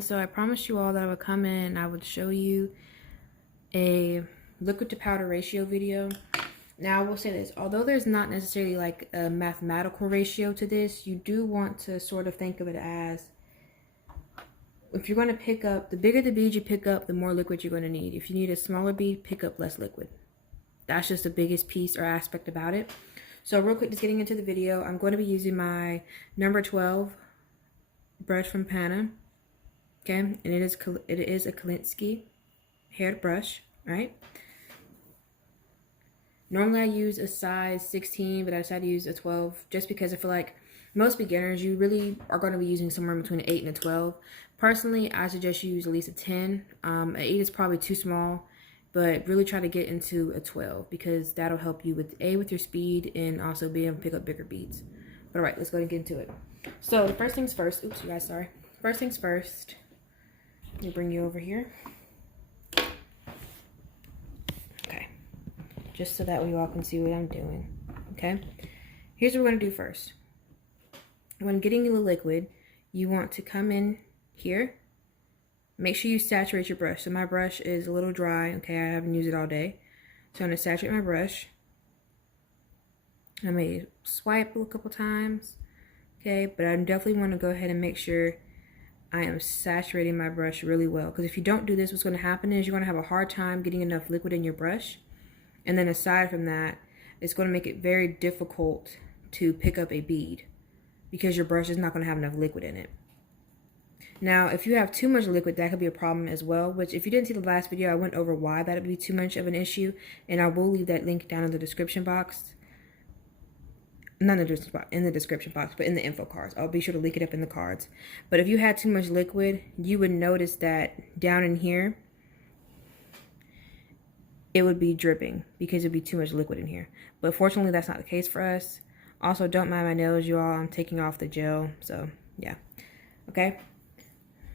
So I promised you all that I would come in and I would show you a liquid to powder ratio video. Now I will say this, although there's not necessarily like a mathematical ratio to this, you do want to sort of think of it as, if you're going to pick up, the bigger the bead you pick up, the more liquid you're going to need. If you need a smaller bead, pick up less liquid. That's just the biggest piece or aspect about it. So real quick, just getting into the video, I'm going to be using my number 12 brush from Pana. Okay, and it is a Kalinsky haired brush, right? Normally I use a size 16, but I decided to use a 12 just because I feel like most beginners, you really are going to be using somewhere between an 8 and a 12. Personally, I suggest you use at least a 10. An 8 is probably too small, but really try to get into a 12 because that'll help you with your speed and also being able to pick up bigger beads. But all right, let's go ahead and get into it. So the first things first, oops, you guys, sorry. First things first, let me bring you over here. Okay, just so that way you all can see what I'm doing. Okay, here's what we're gonna do first. When getting the liquid, you want to come in here. Make sure you saturate your brush. So my brush is a little dry. Okay, I haven't used it all day, so I'm gonna saturate my brush. I may swipe a couple times. Okay, but I definitely want to go ahead and make sure I am saturating my brush really well, because if you don't do this, what's going to happen is you're going to have a hard time getting enough liquid in your brush. And then aside from that, it's going to make it very difficult to pick up a bead because your brush is not going to have enough liquid in it. Now, if you have too much liquid, that could be a problem as well, which if you didn't see the last video, I went over why that would be too much of an issue, and I will leave that link down in the description box. Not in the description box, but in the info cards. I'll be sure to link it up in the cards. But if you had too much liquid, you would notice that down in here, it would be dripping because it'd be too much liquid in here. But fortunately, that's not the case for us. Also, don't mind my nails, you all. I'm taking off the gel, so yeah. Okay,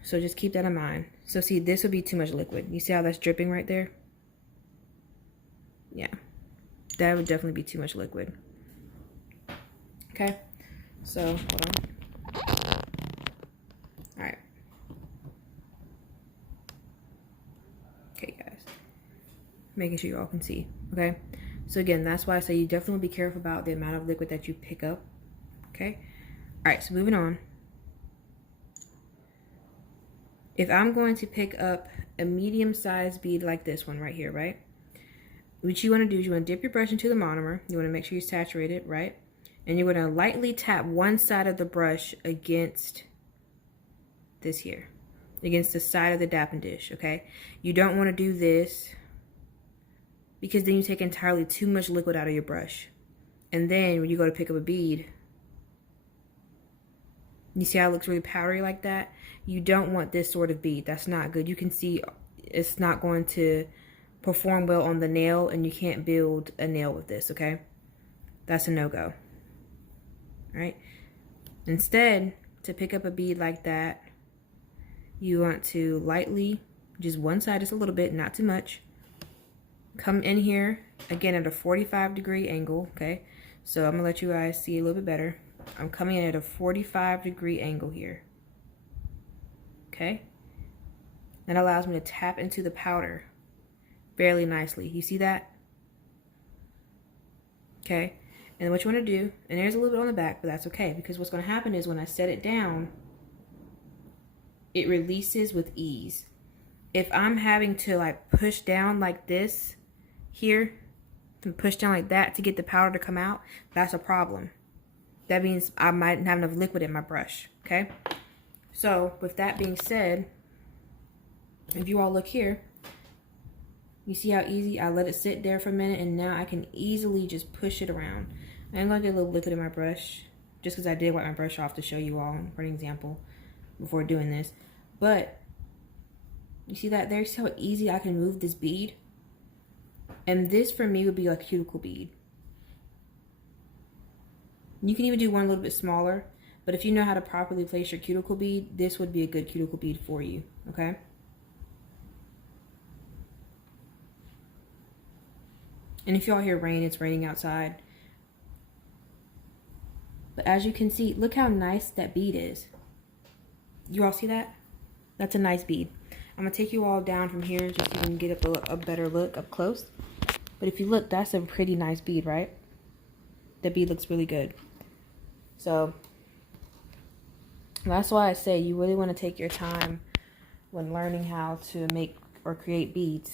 so just keep that in mind. So see, this would be too much liquid. You see how that's dripping right there? Yeah, that would definitely be too much liquid. Okay, so hold on. All right. Okay, guys. Making sure you all can see. Okay, so again, that's why I say you definitely want to be careful about the amount of liquid that you pick up. Okay. All right, so moving on. If I'm going to pick up a medium-sized bead like this one right here, right? What you want to do is you want to dip your brush into the monomer. You want to make sure you saturate it, right? And you're going to lightly tap one side of the brush against this here, against the side of the dapping dish, okay? You don't want to do this because then you take entirely too much liquid out of your brush. And then when you go to pick up a bead, you see how it looks really powdery like that? You don't want this sort of bead. That's not good. You can see it's not going to perform well on the nail, and you can't build a nail with this, okay? That's a no-go. Right? Instead, to pick up a bead like that, you want to lightly, just one side, just a little bit, not too much. Come in here, again at a 45-degree angle, okay? So I'm gonna let you guys see a little bit better. I'm coming in at a 45-degree angle here. Okay? That allows me to tap into the powder fairly nicely. You see that? Okay? And what you want to do, and there's a little bit on the back, but that's okay, because what's going to happen is when I set it down, it releases with ease. If I'm having to like push down like this here, and push down like that to get the powder to come out, that's a problem. That means I might not have enough liquid in my brush, okay? So with that being said, if you all look here, you see how easy I let it sit there for a minute, and now I can easily just push it around. I'm gonna get a little liquid in my brush, just because I did wipe my brush off to show you all for an example before doing this. But you see that there? See how easy I can move this bead? And this for me would be like a cuticle bead. You can even do one a little bit smaller, but if you know how to properly place your cuticle bead, this would be a good cuticle bead for you, okay? And if y'all hear rain, it's raining outside. But as you can see, look how nice that bead is. You all see that? That's a nice bead. I'm going to take you all down from here just so you can get a better look up close. But if you look, that's a pretty nice bead, right? The bead looks really good. So that's why I say you really want to take your time when learning how to make or create beads.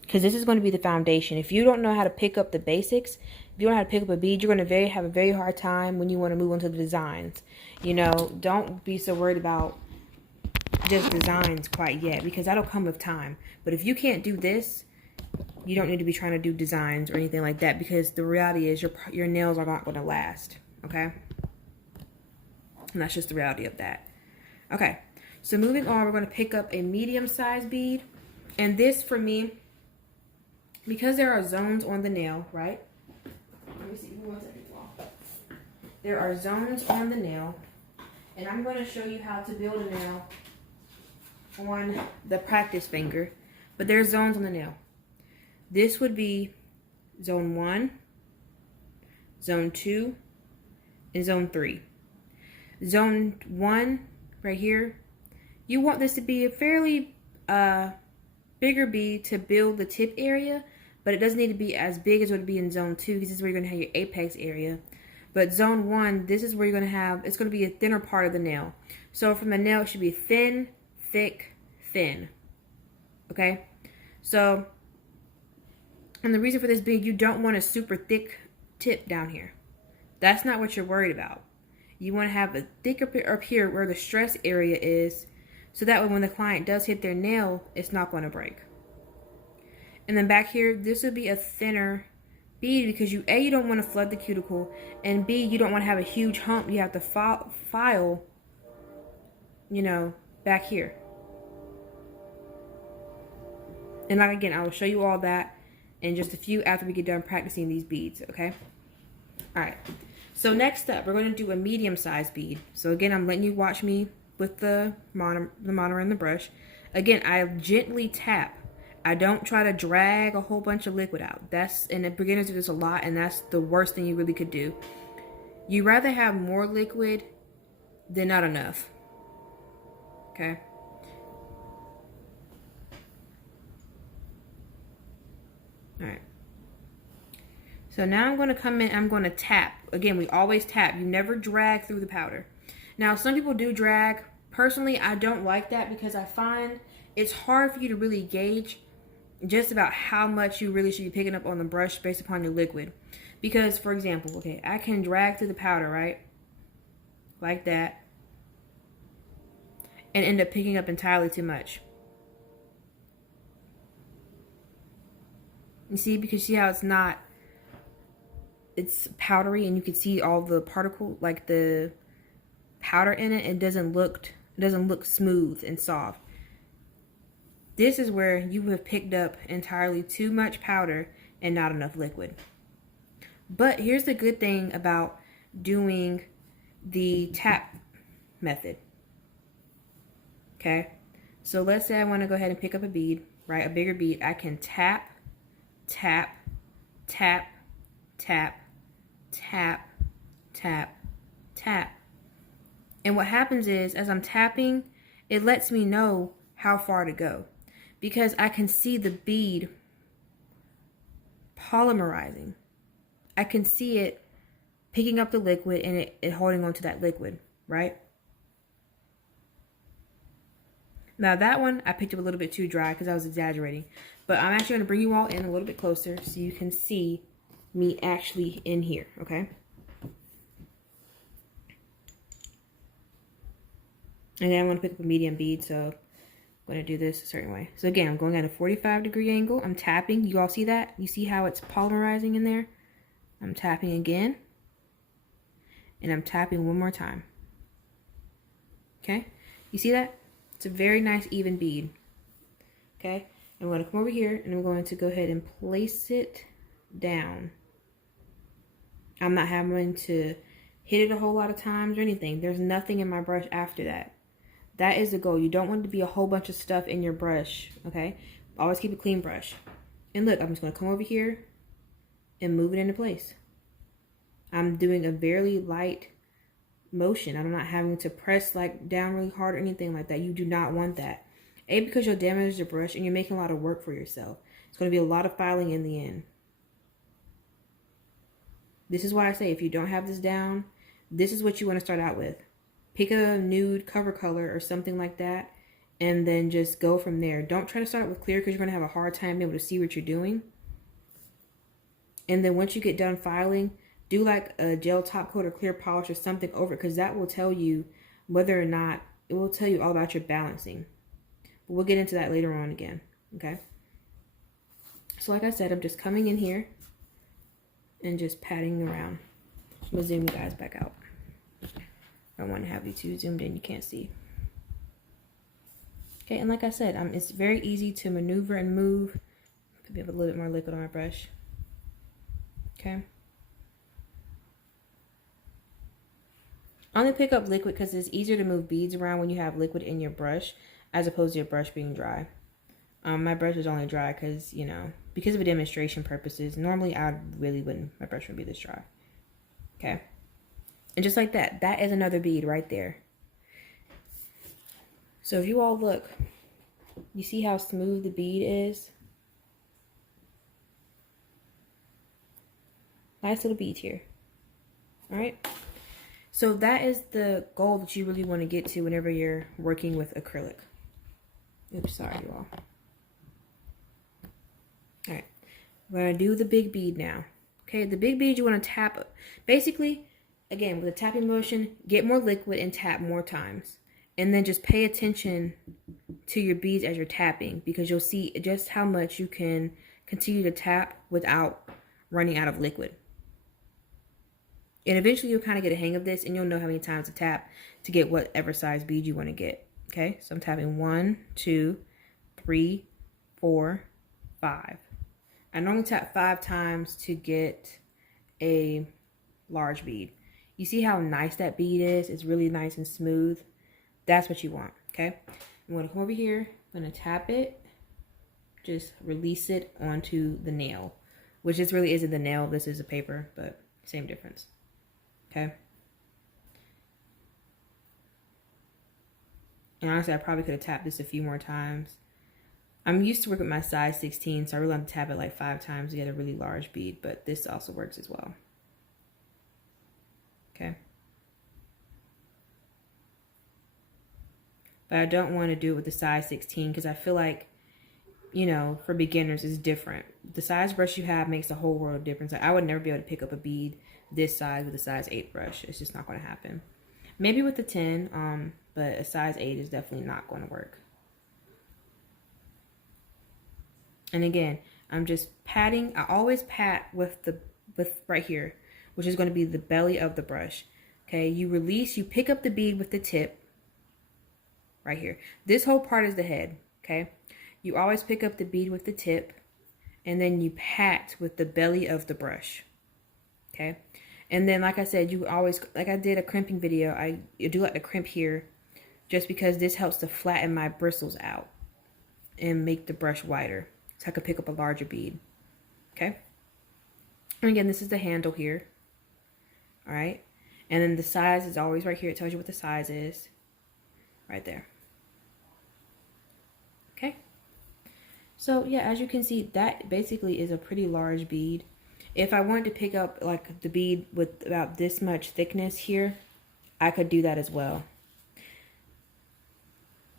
Because this is going to be the foundation. If you don't know how to pick up the basics, if you don't know how to pick up a bead, you're going to have a very hard time when you want to move on to the designs. You know, don't be so worried about just designs quite yet, because that'll come with time. But if you can't do this, you don't need to be trying to do designs or anything like that, because the reality is your nails are not going to last, okay? And that's just the reality of that. Okay, so moving on, we're going to pick up a medium-sized bead. And this, for me, because there are zones on the nail, right? Let me see, one second. There are zones on the nail, and I'm going to show you how to build a nail on the practice finger, but there's zones on the nail. This would be zone 1, zone 2, and zone 3. Zone 1 right here, you want this to be a fairly bigger bead to build the tip area, but it doesn't need to be as big as it would be in zone 2, because this is where you're going to have your apex area. But zone 1, this is where you're going to have, it's going to be a thinner part of the nail. So from the nail, it should be thin, thick, thin. Okay? So, and the reason for this being, you don't want a super thick tip down here. That's not what you're worried about. You want to have a thicker up here where the stress area is, so that way when the client does hit their nail, it's not going to break. And then back here, this would be a thinner bead, because you don't want to flood the cuticle, and B, you don't want to have a huge hump you have to file, you know, back here. And like, again, I will show you all that in just a few after we get done practicing these beads, okay? All right. So next up, we're going to do a medium-sized bead. So again, I'm letting you watch me with the monomer and the brush. Again, I gently tap. I don't try to drag a whole bunch of liquid out. And the beginners do this a lot, and that's the worst thing you really could do. You rather have more liquid than not enough. Okay? Alright. So now I'm going to come in, I'm going to tap. Again, we always tap. You never drag through the powder. Now, some people do drag. Personally, I don't like that, because I find it's hard for you to really gauge just about how much you really should be picking up on the brush based upon your liquid. Because, for example, okay, I can drag through the powder, right? Like that. And end up picking up entirely too much. You see, because see how it's powdery, and you can see all the particle, like the powder in it. It doesn't look smooth and soft. This is where you have picked up entirely too much powder and not enough liquid. But here's the good thing about doing the tap method. Okay, so let's say I want to go ahead and pick up a bead, right? A bigger bead. I can tap, tap, tap, tap, tap, tap, tap. And what happens is, as I'm tapping, it lets me know how far to go, because I can see the bead polymerizing. I can see it picking up the liquid and it holding on to that liquid, right? Now that one, I picked up a little bit too dry because I was exaggerating. But I'm actually going to bring you all in a little bit closer so you can see me actually in here, okay? And then I'm going to pick up a medium bead, so I'm going to do this a certain way. So again, I'm going at a 45-degree angle. I'm tapping. You all see that? You see how it's polymerizing in there? I'm tapping again. And I'm tapping one more time. Okay? You see that? It's a very nice even bead. Okay? I'm going to come over here and I'm going to go ahead and place it down. I'm not having to hit it a whole lot of times or anything. There's nothing in my brush after that. That is the goal. You don't want it to be a whole bunch of stuff in your brush. Okay? Always keep a clean brush. And look, I'm just going to come over here and move it into place. I'm doing a very light motion. I'm not having to press like down really hard or anything like that. You do not want that. A, because you'll damage your brush and you're making a lot of work for yourself. It's going to be a lot of filing in the end. This is why I say if you don't have this down, this is what you want to start out with. Pick a nude cover color or something like that, and then just go from there. Don't try to start with clear because you're going to have a hard time being able to see what you're doing. And then once you get done filing, do like a gel top coat or clear polish or something over it, because that will tell you whether or not, it will tell you all about your balancing. But we'll get into that later on again, okay? So like I said, I'm just coming in here and just patting around. I'm gonna zoom you guys back out. I don't want to have you too zoomed in, you can't see. Okay, and like I said, it's very easy to maneuver and move. Maybe have a little bit more liquid on my brush. Okay. Only pick up liquid because it's easier to move beads around when you have liquid in your brush as opposed to your brush being dry. My brush is only dry because, you know, because of demonstration purposes. Normally, my brush wouldn't be this dry. Okay. And just like that, that is another bead right there. So if you all look, you see how smooth the bead is? Nice little bead here. All right. So that is the goal that you really want to get to whenever you're working with acrylic. Oops, sorry, you all. All right, we're gonna do the big bead now. Okay, the big bead you want to tap. Basically, again, with a tapping motion, get more liquid and tap more times. And then just pay attention to your beads as you're tapping, because you'll see just how much you can continue to tap without running out of liquid. And eventually you'll kind of get a hang of this and you'll know how many times to tap to get whatever size bead you want to get. Okay, so I'm tapping 1, 2, 3, 4, 5. I normally tap 5 times to get a large bead. You see how nice that bead is? It's really nice and smooth. That's what you want, okay? I'm going to come over here. I'm going to tap it. Just release it onto the nail, which this really isn't the nail. This is a paper, but same difference. Okay. And honestly, I probably could have tapped this a few more times. I'm used to work with my size 16, so I really have to tap it like 5 times to get a really large bead, but this also works as well. Okay. But I don't want to do it with the size 16 because I feel like, you know, for beginners it's different. The size brush you have makes a whole world of difference. Like, I would never be able to pick up a bead this size with a size 8 brush. It's just not going to happen. Maybe with the 10, but a size 8 is definitely not going to work. And again, I'm just patting. I always pat with right here, which is going to be the belly of the brush. Okay, you release, you pick up the bead with the tip right here. This whole part is the head, okay? You always pick up the bead with the tip and then you pat with the belly of the brush. Okay? And then like I said, you always, like I did a crimping video, I do like to crimp here just because this helps to flatten my bristles out and make the brush wider so I could pick up a larger bead. Okay? And again, this is the handle here. All right? And then the size is always right here. It tells you what the size is. Right there. Okay? So yeah, as you can see, that basically is a pretty large bead. If I wanted to pick up like the bead with about this much thickness here, I could do that as well.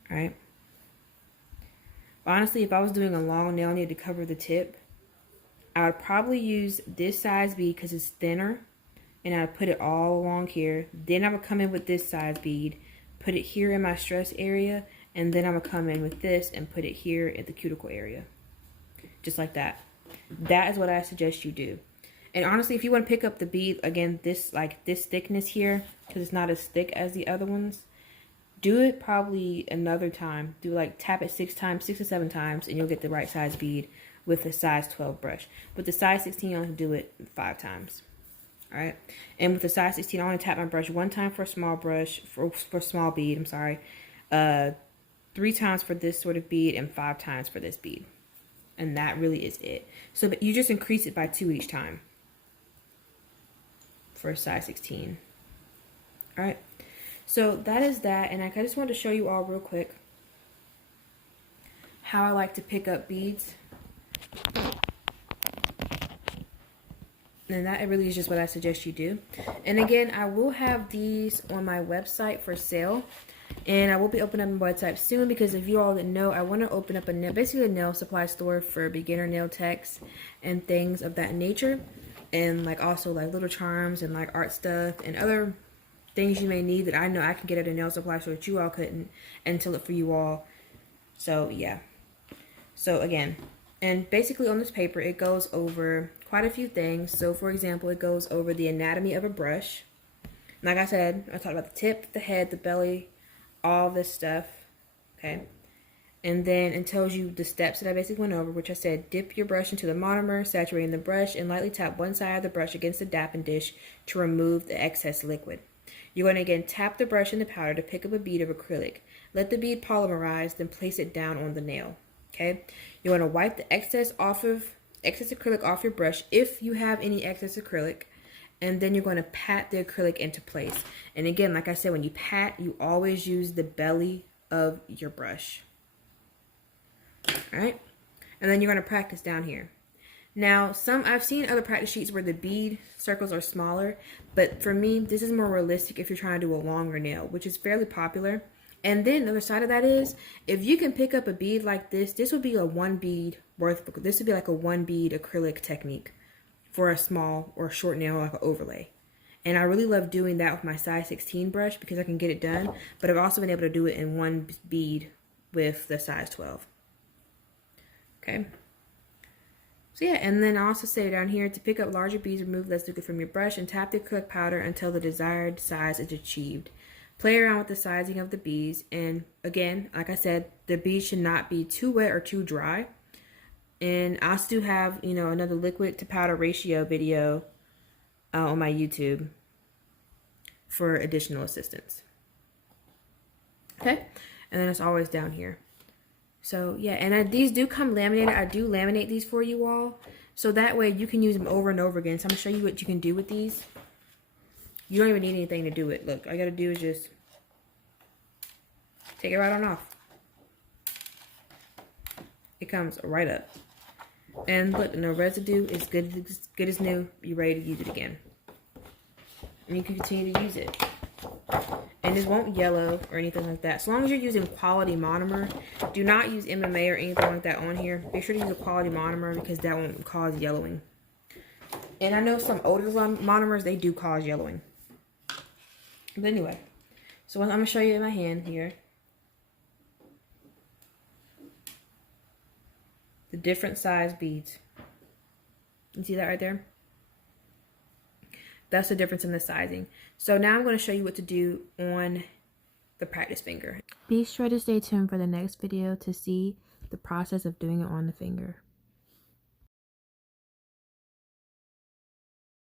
All right? Honestly, if I was doing a long nail, I needed to cover the tip, I would probably use this size bead because it's thinner, and I would put it all along here. Then I would come in with this size bead, put it here in my stress area, and then I'm gonna come in with this and put it here at the cuticle area. Just like that. That is what I suggest you do. And honestly, if you want to pick up the bead, again, this thickness here, because it's not as thick as the other ones, do it probably another time. Do like tap it 6 times, 6 to 7 times, and you'll get the right size bead with a size 12 brush. With the size 16, you only do it 5 times. All right. And with the size 16, I want to tap my brush 1 time for a small brush, for small bead, I'm sorry. 3 times for this sort of bead and 5 times for this bead. And that really is it. So you just increase it by 2 each time for a size 16. All right, so that is that, and I just wanted to show you all real quick how I like to pick up beads. And that really is just what I suggest you do. And again, I will have these on my website for sale. And I will be opening up my website soon, because if you all didn't know, I want to open up basically a nail supply store for beginner nail techs and things of that nature. And like also like little charms and like art stuff and other things you may need that I know I can get at a nail supply store that you all couldn't, and sell it for you all. So yeah. So again, and basically on this paper, it goes over quite a few things. So for example, it goes over the anatomy of a brush. Like I said, I talked about the tip, the head, the belly, all this stuff, okay? And then it tells you the steps that I basically went over, which I said, dip your brush into the monomer, saturating the brush, and lightly tap one side of the brush against the dapping dish to remove the excess liquid. You're going to again tap the brush in the powder to pick up a bead of acrylic. Let the bead polymerize, then place it down on the nail, okay? You want to wipe the excess acrylic off your brush if you have any excess acrylic, and then you're going to pat the acrylic into place. And again, like I said, when you pat, you always use the belly of your brush. All right, and then you're going to practice down here. Now, I've seen other practice sheets where the bead circles are smaller, but for me, this is more realistic if you're trying to do a longer nail, which is fairly popular. And then the other side of that is, if you can pick up a bead like this, this would be a one bead worth. This would be like a one bead acrylic technique for a small or short nail, like an overlay. And I really love doing that with my size 16 brush because I can get it done. But I've also been able to do it in one bead with the size 12. Okay. So yeah, and then I also say down here, to pick up larger beads, remove less liquid from your brush and tap the acrylic powder until the desired size is achieved. Play around with the sizing of the beads, and again, like I said, the beads should not be too wet or too dry. And I also do have, you know, another liquid to powder ratio video on my YouTube for additional assistance. Okay, and then it's always down here. So yeah, and these do come laminated. I do laminate these for you all, so that way you can use them over and over again. So I'm gonna show you what you can do with these. You don't even need anything to do it. Look, all you gotta do is just take it right on off. It comes right up. And look, no residue, is good as new. You're ready to use it again. And you can continue to use it. And it won't yellow or anything like that. As long as you're using quality monomer, do not use MMA or anything like that on here. Make sure to use a quality monomer because that won't cause yellowing. And I know some older monomers, they do cause yellowing. But anyway, so I'm going to show you in my hand here the different size beads. You see that right there? That's the difference in the sizing. So now I'm going to show you what to do on the practice finger. Be sure to stay tuned for the next video to see the process of doing it on the finger.